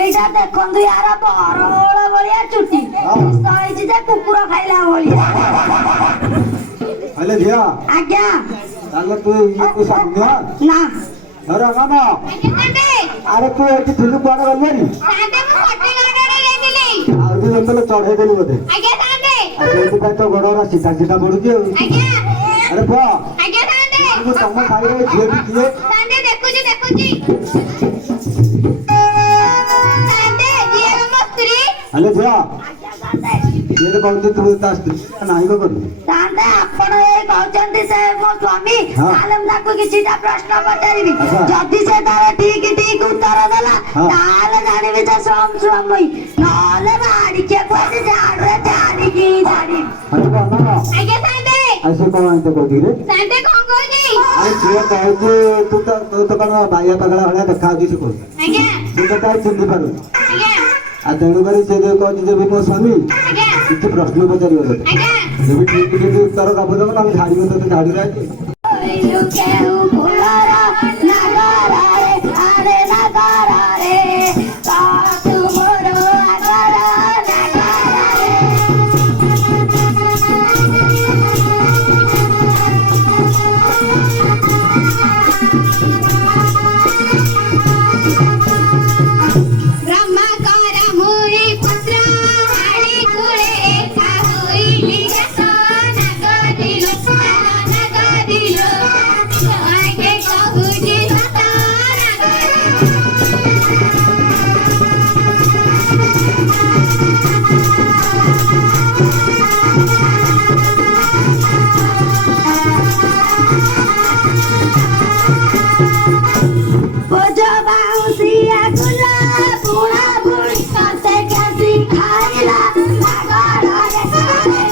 এইটা দেখুন ইয়ার বড় বড়িয়া চুটি সইছি যে কুকুর খাইলা বলিয়া আলে দিয়া আজ্ঞা তাহলে তুই ইয়ে কো সামনে না আরে মামা আরে তুই এটি থিলু কোন গলি সাথে মু কটি গাড়ি রেদিলি আর তুই এতলে চড়াই দেলি বদে আজ্ঞা সাথে ସେଇଠି ପାଇଁ ତ ଗୋଡରା ସିଧା ସିଧା ପଡୁଛି ଆଉ ଆଜ୍ଞା ଆରେ ପୁଅ ଆଜ୍ଞା ସାଥେ ମୁଁ ତମ ସାହିରେ ଝିଅ ବି କିଏ ସାଥେ ଦେଖୁଛି ଦେଖୁଛି ସାଥେ ଝିଅ ମୋ ସ୍ତ୍ରୀ ହେଲେ ଝିଅ ଆଜ୍ଞା ସାଥେ ସିଏ ତ କହୁଛି ତୁ ତା ସ୍ତ୍ରୀ ନାହିଁ କଣ କରିବୁ ସାଥେ ଆପଣ ଏ କହୁଛନ୍ତି ସେ ମୋ ସ୍ୱାମୀ ହଁ। ତାହେଲେ ମୁଁ ତାକୁ କିଛିଟା ପ୍ରଶ୍ନ ପଚାରିବି ଆଚ୍ଛା। ଯଦି ସେ ତାର ଠିକ ଠିକ ଉତ୍ତର ଦେଲା ହଁ। ତାହେଲେ ଜାଣିବି ଯେ ସ୍ୱାମୀ ନହେଲେ ବାଡ଼ିକେ କୁଆଡେ ଝାଡୁରେ ଛାଡିକି ଛାଡିବି ଆରେ କଣ ନା ଆଜ୍ଞା ସାଥେ ଆଉ ସେ କଣ ଏମିତି କହୁଛି ରେ ସାଥେ କଣ କହୁଛି ଆରେ ଝିଅ କହୁଛି ତୁ ତ କଣ ବାଇଆ ପାଗଳା ଭଳିଆ ଦେଖାଯାଉଛି ସେ କହୁଛି ଆଜ୍ଞା ତୁ ତ ତାକୁ ଚିହ୍ନି ପାରୁନି ଆଜ୍ଞା ଆଉ ତେଣୁକରି ସେ ଯୋଉ କହୁଛି ଯେ ମୋ ସ୍ୱାମୀ ଆଜ୍ଞା କିଛି ପ୍ରଶ୍ନ ପଚାରିବ ତତେ ଆଜ୍ଞା ଯଦି ଠିକ ଠିକ ଉତ୍ତର ଦବ ଦବ ତାହେଲେ ଝାଡ଼ିବ ତତେ ଝାଡ଼ିରେ ଆଜି କହିଲୁ କେଉଁ ଫୁଲର ନାଗରରେ ଆରେ ନାଗରରେ ତୁ ମୋର ଆଗର ନାଗରରେ ବ୍ରହ୍ମ କର ମୁରି ପୁତ୍ର ହାଡ଼ି କୁଳେ ଏକା ହୋଇଲି ଗାତ ନାଗରିଲ ନାଗରିଲ ଆଗେ କହୁଛି ସତ ବୋଝ ବାଉଁଶିଆ ଗୁଲ ବୁଣା ବୁଣି କତେ କାସି ଖାଇଲା ନାଗରରେ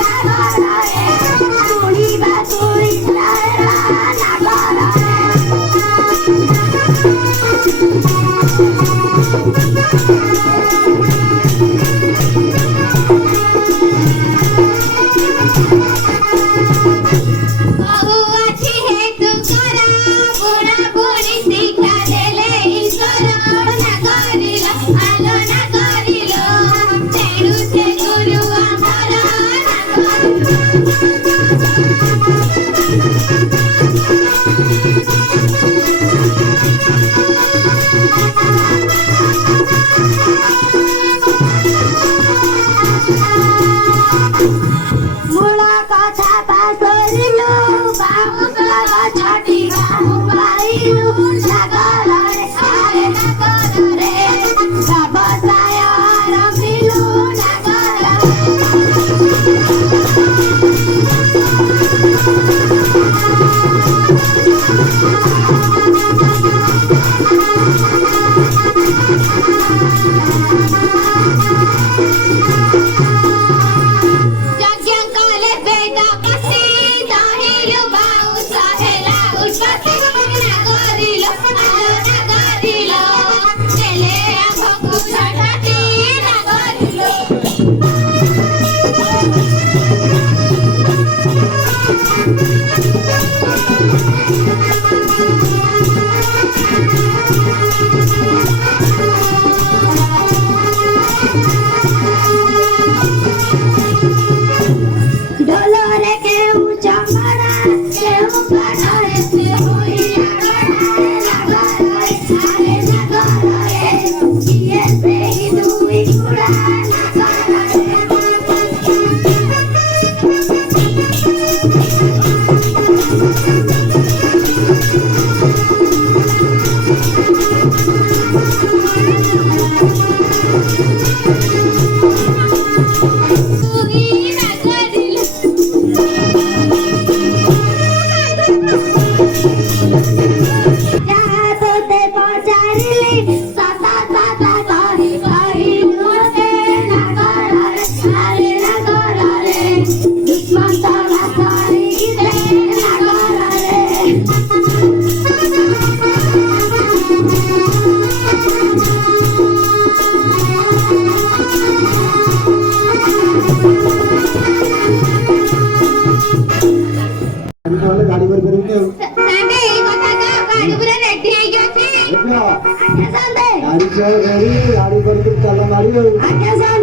ନାଗରରେ ଶୁଣିବା ଶୁଣିଲା ନାଗରରେ ବହୁ ଅଛି ହେତୁ କର ବୁଣା ବୁଣି ଶିକ୍ଷା ଦେଲେ ଈଶ୍ୱର ନାଗରିଲ ଆଲୋ ନାଗରିଲ ତେଣୁ ସେ ଗୁରୁ ଆମର ମୂଳ କଥା ପାସରିଲୁ ବାଉଁଶ ଗଛଟି ବାହୁ ପାଇଲୁ ନାଗରରେ ଆରେ ନାଗରରେ ବ୍ୟବସାୟ ଆରମ୍ଭିଲୁ ନାଗରରେ ଯଜ୍ଞ କଲେ ବେଦ କଷି ଧରିଲୁ ବାଉଁଶ ହେଲା ଉତ୍ପତ୍ତି ନାଗରିଲ ଆଲୋ ନାଗରିଲ ଦେଲେ ଆମ୍ଭକୁ ଷାଠଟି ନାଗରିଲ ঢোলরে কেউ চমড়া কেউ কাঠরে সে হইয়া নাগরে আরে নাগরে কিয়ে সেই দুই ঘোড়া নাগরে তুই নাগরিল যাহা তোতে পচারিলি সতা সতা কহি কহিলু মতে নাগରରେ আরে নাগରରେ দুষ্মন্ত ঘাতরি গীতে নাগରରେ ନହେଲେ ଗାଡି କରିପାରିବୁନି ଆଉ ଜୟ ହରି ଗାଡ଼ି କରିକି ଚାଲ ମାରି ଆଉ ଆଜ୍ଞା ସାର୍